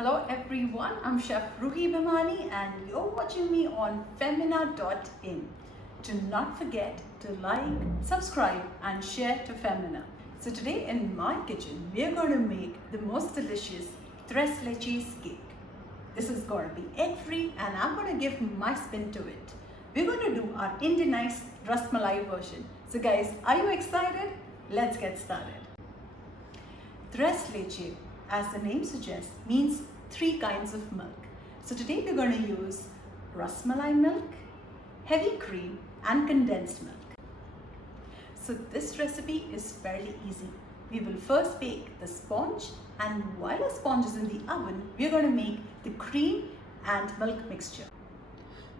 Hello everyone, I'm Chef Ruhee Bhimani and you're watching me on Femina.in. Do not forget to like, subscribe and share to Femina. So today in my kitchen, we're going to make the most delicious Tres Leches cake. This is going to be egg free and I'm going to give my spin to it. We're going to do our Indianized Ras Malai version. So guys, are you excited? Let's get started. Tres Leches, as the name suggests, means 3 kinds of milk. So today we're going to use Rasmalai milk, heavy cream and condensed milk. So this recipe is fairly easy. We will first bake the sponge, and while the sponge is in the oven, we're going to make the cream and milk mixture.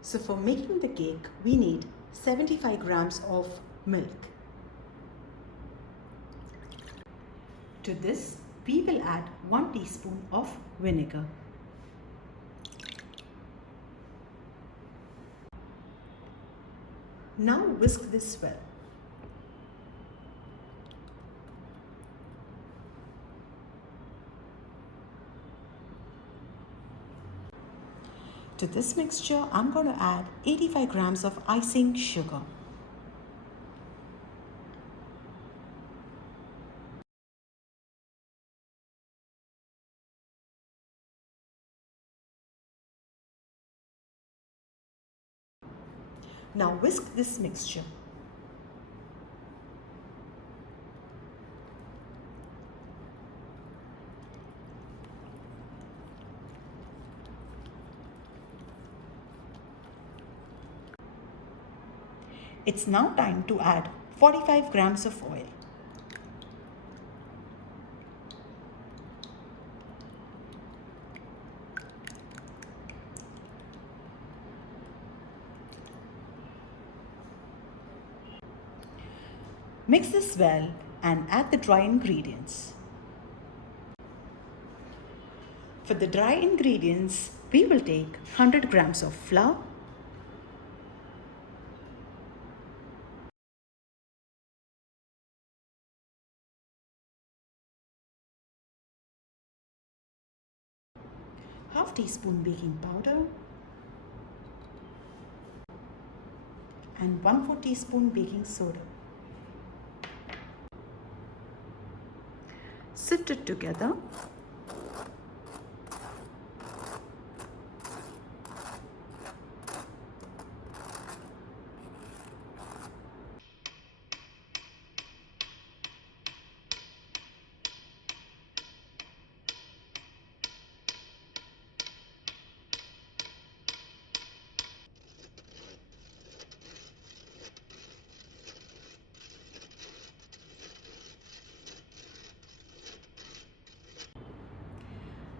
So for making the cake, we need 75 grams of milk. To this, we will add 1 teaspoon of vinegar. Now whisk this well. To this mixture, I'm going to add 85 grams of icing sugar. Now whisk this mixture. It's now time to add 45 grams of oil. Mix this well and add the dry ingredients. For the dry ingredients, we will take 100 grams of flour, half teaspoon baking powder and 1/4 teaspoon baking soda. Sift it together.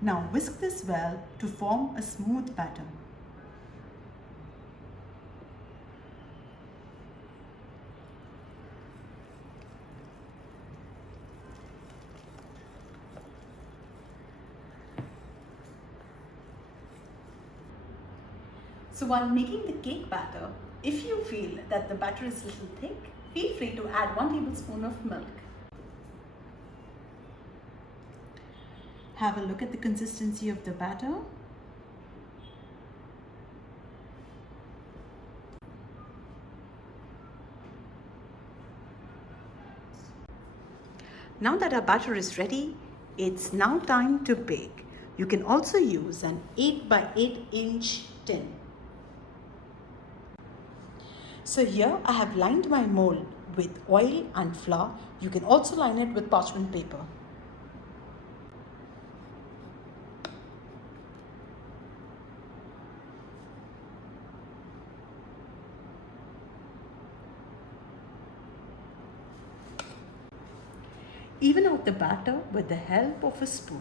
Now whisk this well to form a smooth batter. So while making the cake batter, if you feel that the batter is a little thick, feel free to add 1 tablespoon of milk. Have a look at the consistency of the batter. Now that our batter is ready, it's now time to bake. You can also use an 8 by 8 inch tin. So here I have lined my mold with oil and flour. You can also line it with parchment paper. Even out the batter with the help of a spoon.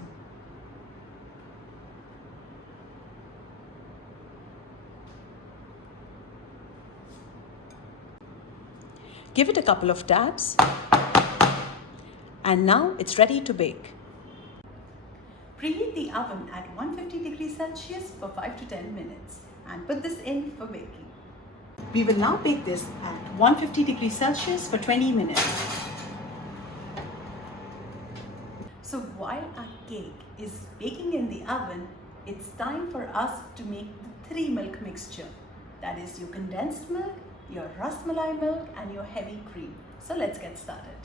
Give it a couple of taps and now it's ready to bake. Preheat the oven at 150 degrees Celsius for 5 to 10 minutes and put this in for baking. We will now bake this at 150 degrees Celsius for 20 minutes. So while our cake is baking in the oven, it's time for us to make the 3 milk mixture. That is your condensed milk, your Ras Malai milk and your heavy cream. So let's get started.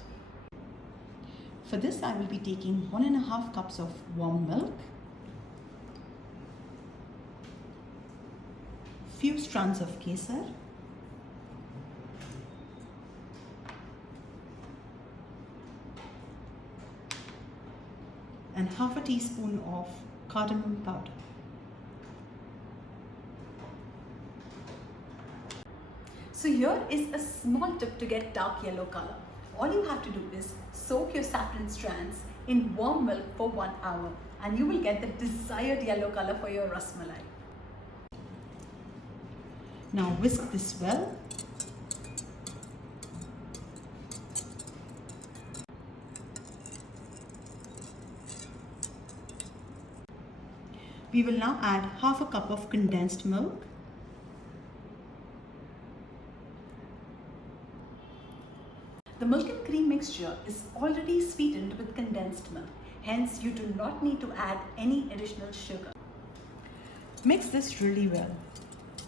For this I will be taking 1.5 cups of warm milk, few strands of kesar, and half a teaspoon of cardamom powder. So here is a small tip to get dark yellow color. All you have to do is soak your saffron strands in warm milk for 1 hour and you will get the desired yellow color for your Ras Malai. Now whisk this well. We will now add half a cup of condensed milk. The milk and cream mixture is already sweetened with condensed milk, hence you do not need to add any additional sugar. Mix this really well.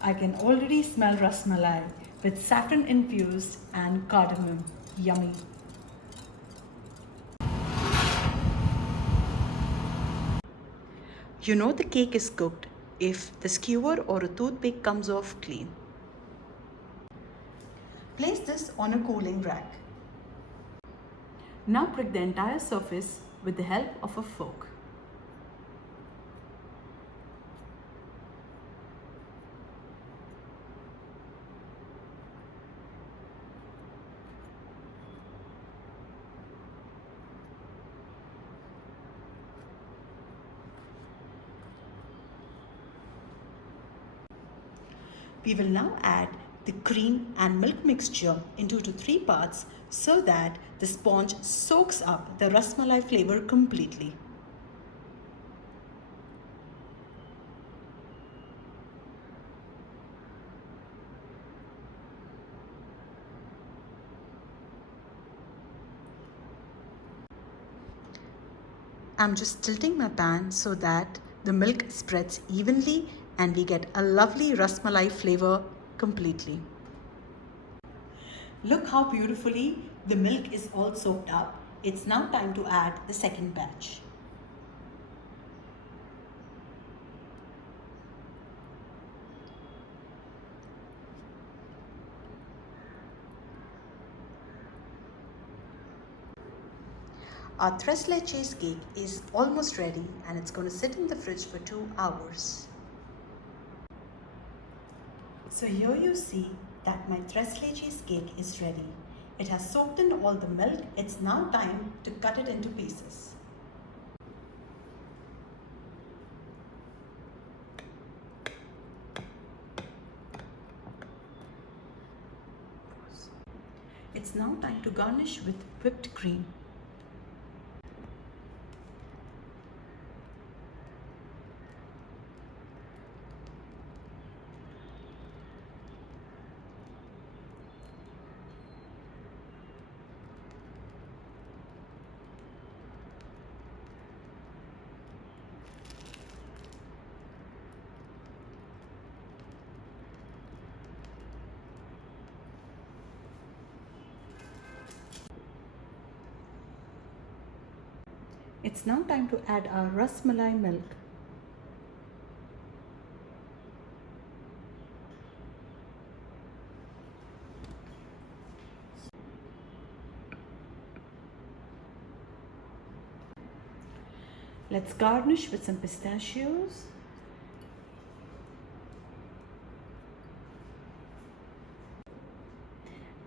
I can already smell Ras Malai with saffron infused and cardamom. Yummy. You know the cake is cooked if the skewer or a toothpick comes off clean. Place this on a cooling rack. Now prick the entire surface with the help of a fork. We will now add the cream and milk mixture in 2 to 3 parts so that the sponge soaks up the Ras Malai flavor completely. I'm just tilting my pan so that the milk spreads evenly and we get a lovely Ras Malai flavor completely. Look how beautifully the milk is all soaked up. It's now time to add the second batch. Our Tres Leches cake is almost ready and it's going to sit in the fridge for 2 hours. So here you see that my Tres Leches cake is ready. It has soaked in all the milk. It's now time to cut it into pieces. It's now time to garnish with whipped cream. It's now time to add our Ras Malai milk. Let's garnish with some pistachios.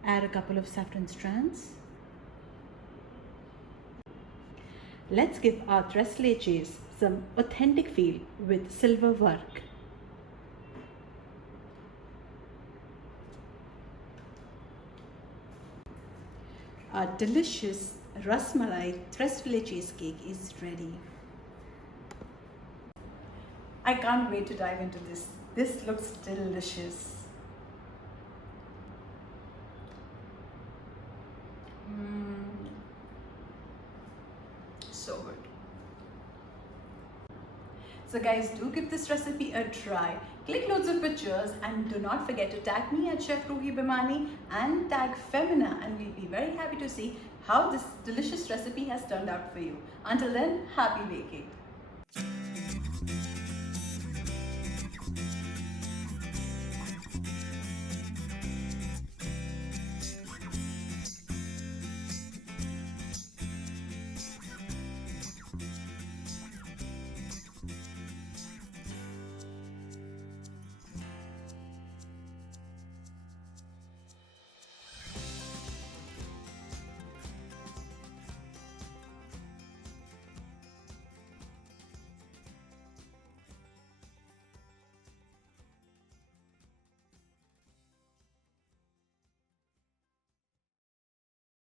Add a couple of saffron strands. Let's give our Tres Leches some authentic feel with silver work. Our delicious Ras Malai Tres Leches cake is ready. I can't wait to dive into this. This looks delicious. So good. So guys, do give this recipe a try. Click loads of pictures and do not forget to tag me at Chef Ruhee Bhimani and tag Femina, and we'll be very happy to see how this delicious recipe has turned out for you. Until then, happy baking.